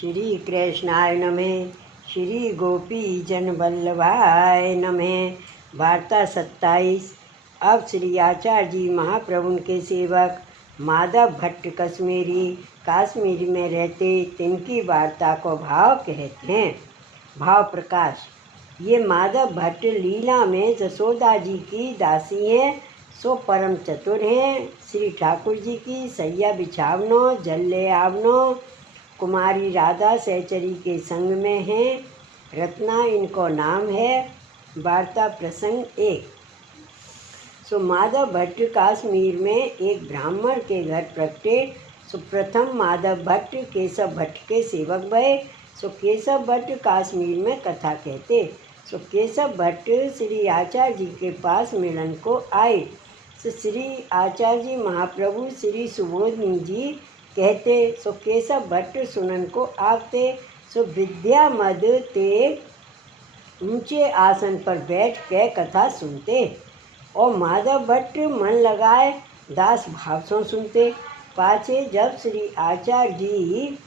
श्री कृष्णाय नमः। श्री गोपी जन वल्लभाय नमः। वार्ता 27। अब श्री आचार्य जी महाप्रभु के सेवक माधव भट्ट कश्मीरी में रहते, तिनकी वार्ता को भाव कहते हैं। भाव प्रकाश। ये माधव भट्ट लीला में जसोदा जी की दासी हैं, सो परम चतुर हैं। श्री ठाकुर जी की सैया बिछावनो जल ले आवनो, कुमारी राधा सहचरी के संग में हैं। रत्ना इनको नाम है। वार्ता प्रसंग 1। सो माधव भट्ट कश्मीर में एक ब्राह्मण के घर प्रगटे। सो प्रथम माधव भट्ट केशव भट्ट के सेवक भये। सो केशव भट्ट कश्मीर में कथा कहते। सो केशव भट्ट श्री आचार्य जी के पास मिलन को आए। सो श्री आचार्य जी महाप्रभु श्री सुबोधनी जी कहते। सो केशव भट्ट सुनन को आते। सो विद्या मद ते ऊंचे आसन पर बैठ के कथा सुनते और माधव भट्ट मन लगाए दास भाव से सुनते। पाछे जब श्री आचार्य जी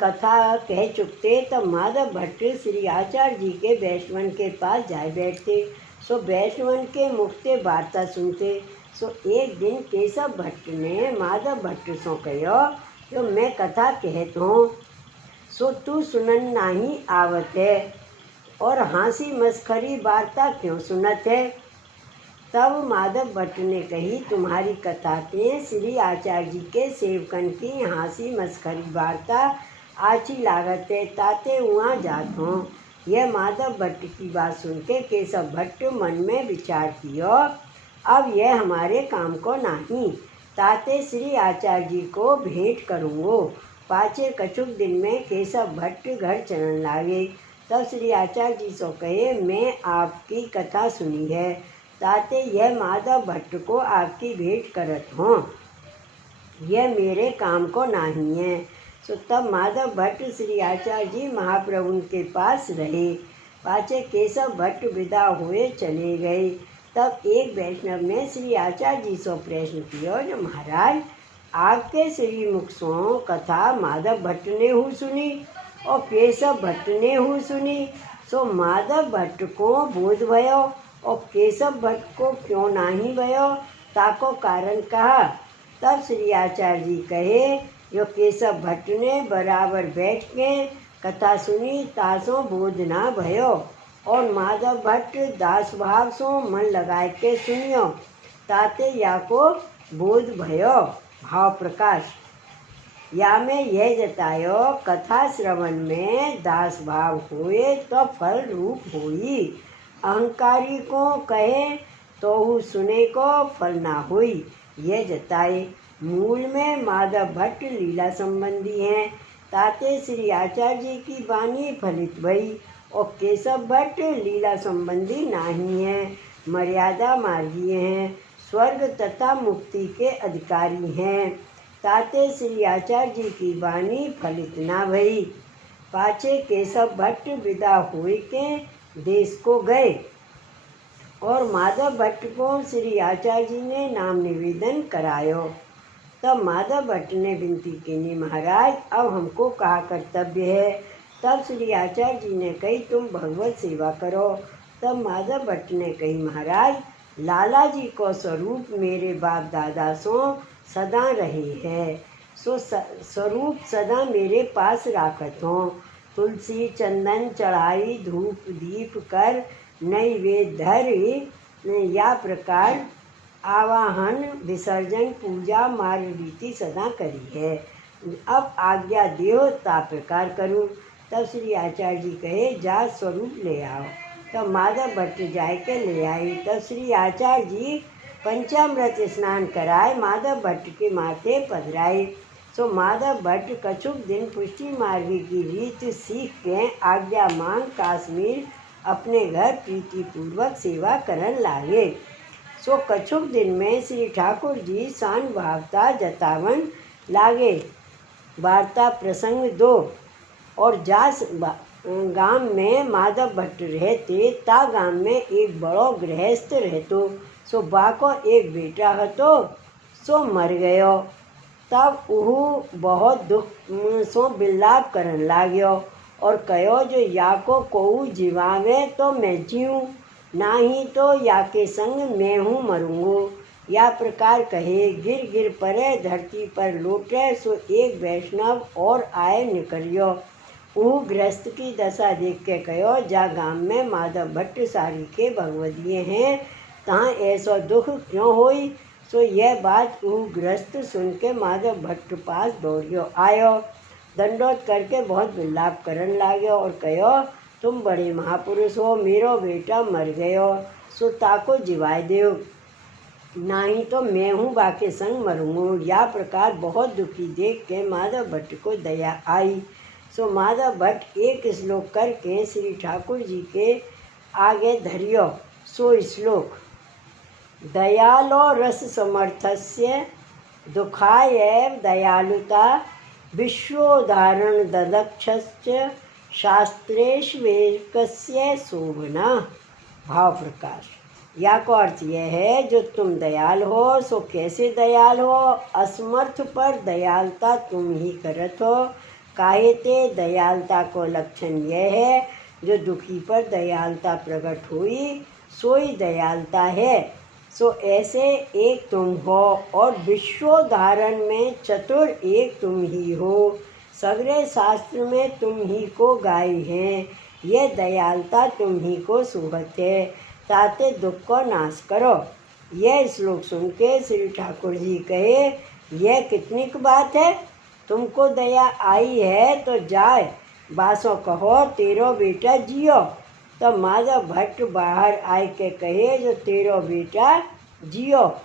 कथा कह चुकते तब माधव भट्ट श्री आचार्य जी के वैष्णवन के पास जाए बैठते। सो वैष्णवन के मुख से वार्ता सुनते। सो एक दिन केशव भट्ट ने माधव भट्ट सो कहो, जो मैं कथा कहत हूँ, सो तू सुनन नहीं आवत है और हंसी मस्खरी वार्ता क्यों सुनत है। तब माधव भट्ट ने कही, तुम्हारी कथा के श्री आचार्य जी के सेवकन की हंसी मस्खरी वार्ता आची लागत है, ताते वहाँ जात हूँ। यह माधव भट्ट की बात सुन के केशव भट्ट मन में विचार किया, अब यह हमारे काम को नहीं, ताते श्री आचार्य जी को भेंट करूँगो। पाछे कछुक दिन में केशव भट्ट घर चलन लागे। तब श्री आचार्य जी सो कहे, मैं आपकी कथा सुनी है, ताते यह माधव भट्ट को आपकी भेंट करत हूँ, यह मेरे काम को नहीं है। सो तब माधव भट्ट श्री आचार्य जी महाप्रभु के पास रहे। पाछे केशव भट्ट विदा हुए चले गए। तब एक वैष्णव ने श्री आचार्य जी से प्रश्न किया, जो महाराज आपके श्री मुख सो कथा माधव भट्ट ने हु सुनी और केशव भट्ट ने हु सुनी, सो माधव भट्ट को बोध भयो और केशव भट्ट को क्यों नहीं भयो, ताको कारण कहा। तब श्री आचार्य जी कहे, जो केशव भट्ट ने बराबर बैठ के कथा सुनी तासो बोध ना भयो और माधव भट्ट दास भाव सो मन लगाए के सुनियो, ताते या को बोध भयो। भाव प्रकाश। या में यह जतायो, कथा श्रवण में दास भाव हुए तो फल रूप होई, अहंकारी को कहे तो सुने को फल ना हुई। यह जताए मूल में माधव भट्ट लीला संबंधी हैं, ताते श्री आचार्य जी की वाणी फलित भई और केशव भट्ट लीला संबंधी नहीं है, मर्यादा मार्गीय हैं, स्वर्ग तथा मुक्ति के अधिकारी हैं, ताते श्री आचार्य जी की वाणी फलित ना भई। पाछे केशव भट्ट विदा हुए के देश को गए और माधव भट्ट को श्री आचार्य जी ने नाम निवेदन करायो। तब माधव भट्ट ने विनती की, महाराज अब हमको कहा कर्तव्य है। तब श्री आचार्य जी ने कही, तुम भगवत सेवा करो। तब माधव भट्ट ने कही, महाराज लाला जी को स्वरूप मेरे बाप दादा सो सदा रहे है, सो स्वरूप सदा मेरे पास राखत हो। तुलसी चंदन चढ़ाई धूप दीप कर नैवेद्य धर या प्रकार आवाहन विसर्जन पूजा मार्ग रीति सदा करी है। अब आज्ञा देहो ता प्रकार करूं। तब श्री आचार्य जी कहे, जा स्वरूप ले आओ। तब माधव भट्ट जाए के ले आई। तब श्री आचार्य जी पंचामृत स्नान कराए माधव भट्ट के माथे पधराए। सो माधव भट्ट कछुक दिन पुष्टि मार्ग की रीत सीख के आज्ञा मांग कश्मीर अपने घर प्रीति पूर्वक सेवा करन लागे। सो कछुक दिन में श्री ठाकुर जी शान भावता जतावन लागे। वार्ता प्रसंग 2। और जास गांव में माधव भट्ट रहते, ता गांव में एक बड़ो गृहस्थ रहतो। सो बाको एक बेटा हतो, सो मर गयो। तब उहू बहुत दुख सो विलाप करन लाग्यो और कहो जो या को कोऊ जीवावे तो मैं जीऊँ, नाही तो या के संग मैं हूँ मरूँगो। या प्रकार कहे गिर गिर परे धरती पर लूटे। सो एक वैष्णव और आए निकलियो। वो गृहस्थ की दशा देख के कहो जा गांव में माधव भट्ट सारी के भगवदिये हैं, तहाँ ऐसा दुख क्यों होई। सो यह बात वो गृहस्थ सुन के माधव भट्ट पास दौड़ियो आयो, दंडोत करके बहुत विलाप करन लाग्यो और कहो तुम बड़े महापुरुष हो, मेरो बेटा मर गयो, सो ताको जिवाय देव, नहीं तो मैं हूँ बाके संग मरूँगू। या प्रकार बहुत दुखी देख के माधव भट्ट को दया आई। सो माधव भट्ट एक श्लोक करके श्री ठाकुर जी के आगे धरियो। सो श्लोक दयालो रस समर्थस्य दुखाय दयालुता विश्वोदाहरण ददक्षश्च शास्त्रेष्वेकस्य शोभना। भाव प्रकाश। या को अर्थ यह है जो तुम दयाल हो सो कैसे दयाल हो, असमर्थ पर दयालता तुम ही करत हो। काहे ते दयालता को लक्षण यह है जो दुखी पर दयालता प्रकट हुई सोई दयालता है। सो ऐसे एक तुम हो और विश्वोद्धारण में चतुर एक तुम ही हो। सगरे शास्त्र में तुम ही को गाय हैं, यह दयालता तुम ही को शोभत है, ताते दुख को नाश करो। यह श्लोक सुन के श्री ठाकुर जी कहे यह कितनी की बात है, तुमको दया आई है तो जाए बासों कहो तेरो बेटा जियो। तो माधव भट्ट बाहर आए के कहे जो तेरो बेटा जियो।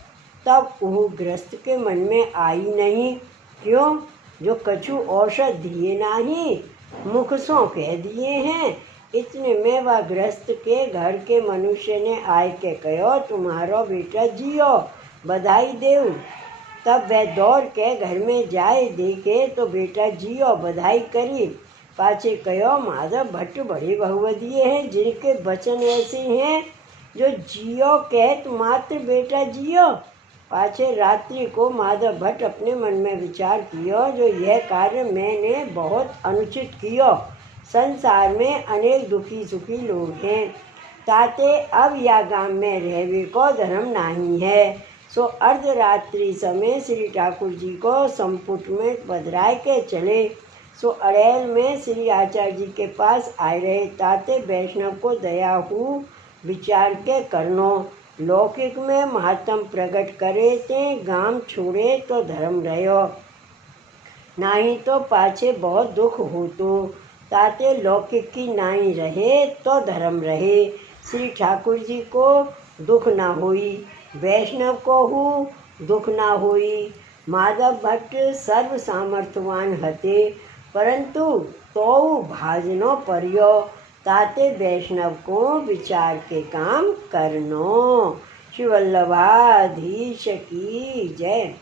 तब वो गृहस्थ के मन में आई नहीं, क्यों जो कछु औषध दिए नहीं, मुख सो कह दिए हैं। इतने में वह गृहस्थ के घर के मनुष्य ने आय के कहो तुम्हारो बेटा जियो, बधाई देव। तब वह दौड़ के घर में जाए देखे तो बेटा जियो, बधाई करी। पाछे कहो माधव भट्ट बड़े भगवदीय हैं, जिनके वचन ऐसे हैं जो जियो कहत मात्र बेटा जियो। पाछे रात्रि को माधव भट्ट अपने मन में विचार कियो जो यह कार्य मैंने बहुत अनुचित कियो। संसार में अनेक दुखी सुखी लोग हैं, ताते अब या गांव में रहवे को धर्म नहीं है। सो अर्धरात्रि समय श्री ठाकुर जी को संपुट में पधराए के चले। सो अड़ैल में श्री आचार्य जी के पास आए रहे, ताते वैष्णव को दया हु विचार के करनो। लौकिक में महात्म प्रकट करे ते गांव छोड़े तो धर्म रहो, नहीं तो पाछे बहुत दुख हो। तो ताते लौकिक की नाई रहे तो धर्म रहे। श्री ठाकुर जी को दुख ना होई, वैष्णव को हु दुख ना होई। माधव भट्ट सर्व सामर्थ्यवान हते, परंतु तो भाजनो पर्यो, ताते वैष्णव को विचार के काम करनो। श्री वल्लभाधीश की जय।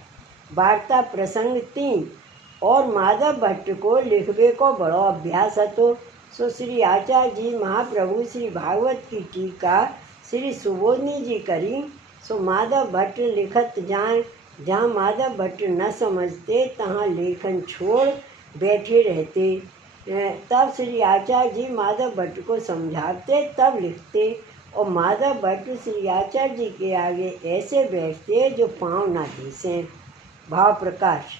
वार्ता प्रसंग 3। और माधव भट्ट को लिखवे को बड़ो अभ्यास हतो। सो श्री आचार्य जी महाप्रभु श्री भागवत की टीका श्री सुबोधनी जी करी। सो माधव भट्ट लिखत जाए, जहाँ माधव भट्ट न समझते तहाँ लेखन छोड़ बैठे रहते। तब श्री आचार्य जी माधव भट्ट को समझाते तब लिखते, और माधव भट्ट श्री आचार्य जी के आगे ऐसे बैठते जो पाँव ना धीसें। भाव प्रकाश।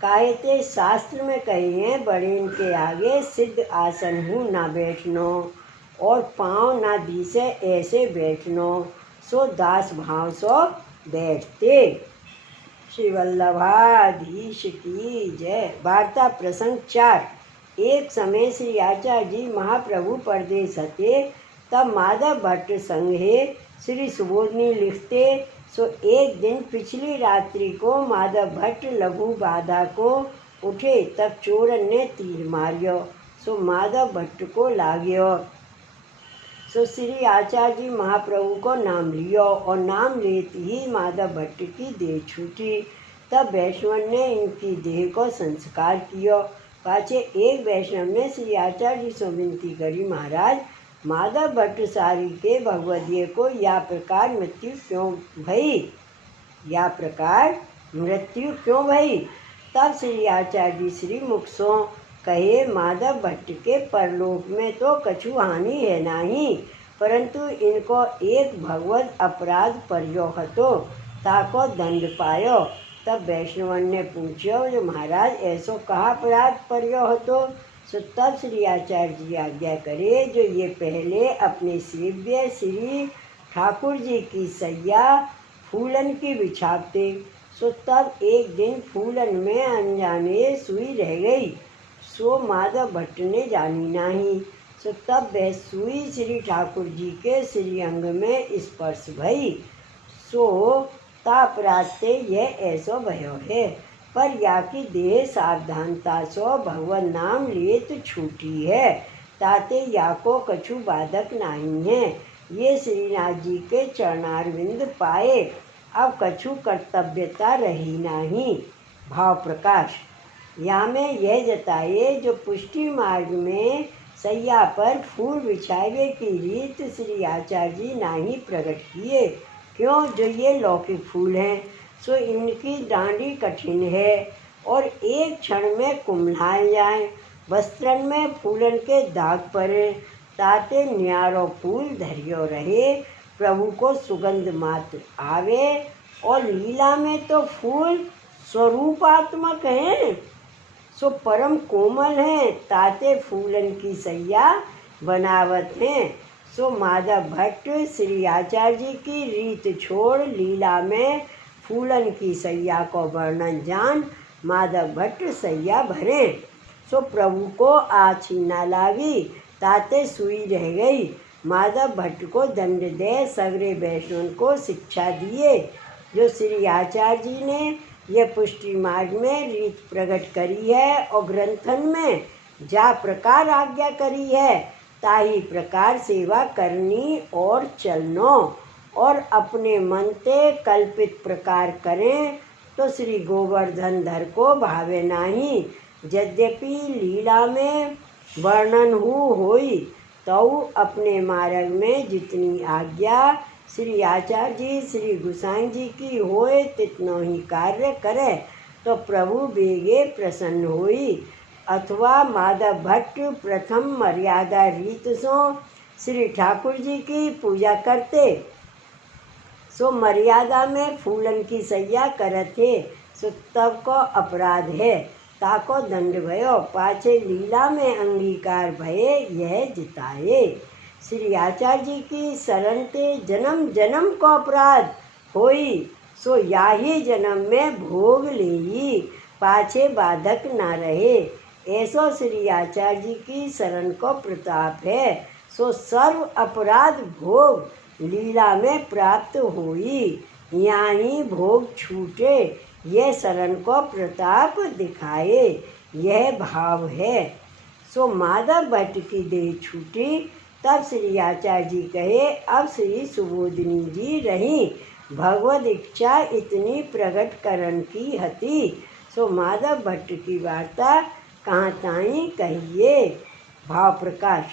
काहे ते शास्त्र में कहे हैं बड़ेन के आगे सिद्ध आसन हूँ ना बैठनो, और पाँव ना धीसे ऐसे बैठनो। सो दास भाव सो बैठते। श्री वल्लभाधीश की जय। वार्ता प्रसंग 4। एक समय श्री आचार्य जी महाप्रभु परदेश हते, तब माधव भट्ट संगे श्री सुबोधनी लिखते। सो एक दिन पिछली रात्रि को माधव भट्ट लघु बाधा को उठे, तब चोरन ने तीर मारियो। सो माधव भट्ट को लाग्यो। सो श्री आचार्य जी महाप्रभु को नाम लियो, और नाम लेते ही माधव भट्ट की देह छूटी। तब वैष्णव ने इनकी देह को संस्कार कियो। पाछे एक वैष्णव ने श्री आचार्य जी से विनती करी, महाराज माधव भट्ट सारी के भगवदीय को या प्रकार मृत्यु क्यों भई, या प्रकार मृत्यु क्यों भई। तब श्री आचार्य जी श्री मुख सो कहे, माधव भट्ट के परलोक में तो कछु हानि है नहीं, परंतु इनको एक भगवत अपराध पर्यो हतो, ताको दंड पायो। तब वैष्णवन ने पूछो, जो महाराज ऐसो कहा अपराध पर्यो हतो। सो तब श्री आचार्य जी आज्ञा करे, जो ये पहले अपने सेव्य श्री ठाकुर जी की सैया फूलन की बिछाते। सो तब एक दिन फूलन में अनजाने सुई रह गई, सो माधव भट्ट ने जानी नहीं। सो तब वह सुई श्री ठाकुर जी के श्री अंग में स्पर्श भई। सो तापराते यह ऐसो भयो है, पर या की देह सावधानता सो भगवान नाम लेत छूटी है, ताते या को कछु बाधक नहीं है। ये श्रीनाथ जी के चरणारविंद पाए, अब कछु कर्तव्यता रही नहीं। भाव प्रकाश या में यह जताए, जो पुष्टि मार्ग में सैया पर फूल बिछावे की रीत श्री आचार्य जी नाही प्रकट किए। क्यों? जो ये लौकिक फूल हैं, सो इनकी डांडी कठिन है और एक क्षण में कुम्हलाए जाए। वस्त्रन में फूलन के दाग पड़े, ताते न्यारो फूल धरियो रहे, प्रभु को सुगंध मात्र आवे। और लीला में तो फूल स्वरूपात्मक हैं, सो परम कोमल हैं, ताते फूलन की सैया बनावत हैं। सो माधव भट्ट श्री आचार्य जी की रीत छोड़ लीला में फूलन की सैया को वर्णन जान, माधव भट्ट सैया भरे। सो प्रभु को आछी न लागी, ताते सुई रह गई। माधव भट्ट को दंड दे सगरे वैष्णव को शिक्षा दिए। जो श्री आचार्य जी ने यह पुष्टि मार्ग में रीत प्रकट करी है और ग्रंथन में जा प्रकार आज्ञा करी है, ताही प्रकार सेवा करनी और चलनो। और अपने मन ते कल्पित प्रकार करें तो श्री गोवर्धन धर को भावे नहीं। यद्यपि लीला में वर्णन होई, तो अपने मार्ग में जितनी आज्ञा श्री आचार्य जी श्री गोसाई जी की होए, तितनो ही कार्य करे, तो प्रभु बेगे प्रसन्न होई। अथवा माधव भट्ट प्रथम मर्यादा रीत सो श्री ठाकुर जी की पूजा करते, सो मर्यादा में फूलन की सैया करते, सो तब को अपराध है, ताको दंड भयो। पाछे लीला में अंगीकार भये यह जिताए। श्री आचार्य जी की शरण ते जन्म जन्म को अपराध होई, सो याही जन्म में भोग लेई, पाछे बाधक न रहे। ऐसो श्री आचार्य जी की शरण को प्रताप है, सो सर्व अपराध भोग लीला में प्राप्त होई, यानी भोग छूटे। यह शरण को प्रताप दिखाए, यह भाव है। सो माधव भट्ट की देह छूटी, तब श्री आचार्य जी कहे, अब श्री सुबोधिनी जी रही, भगवद इच्छा इतनी प्रकट करन की हती। सो माधव भट्ट की वार्ता कहाँ ताई कहिए। भाव प्रकाश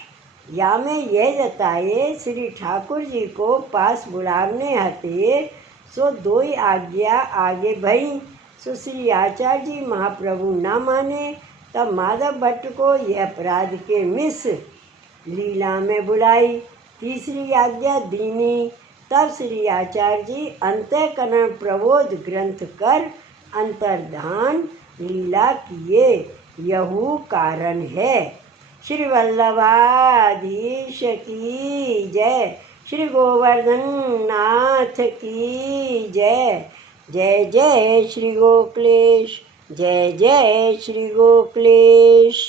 या में यह जताए, श्री ठाकुर जी को पास बुलावने हते, सो दो ही आज्ञा आगे भई। सो श्री आचार्य जी महाप्रभु न माने, तब माधव भट्ट को यह अपराध के मिस लीला में बुलाई। तीसरी आज्ञा दीनी, तब श्री आचार्य जी अंतःकरण प्रबोध ग्रंथ कर अंतर्धान लीला किए, यहू कारण है। श्री वल्लभाधीश की जय, श्री गोवर्धन नाथ की जय। जय जय श्री गोकुलेश, जय जय श्री गोकुलेश।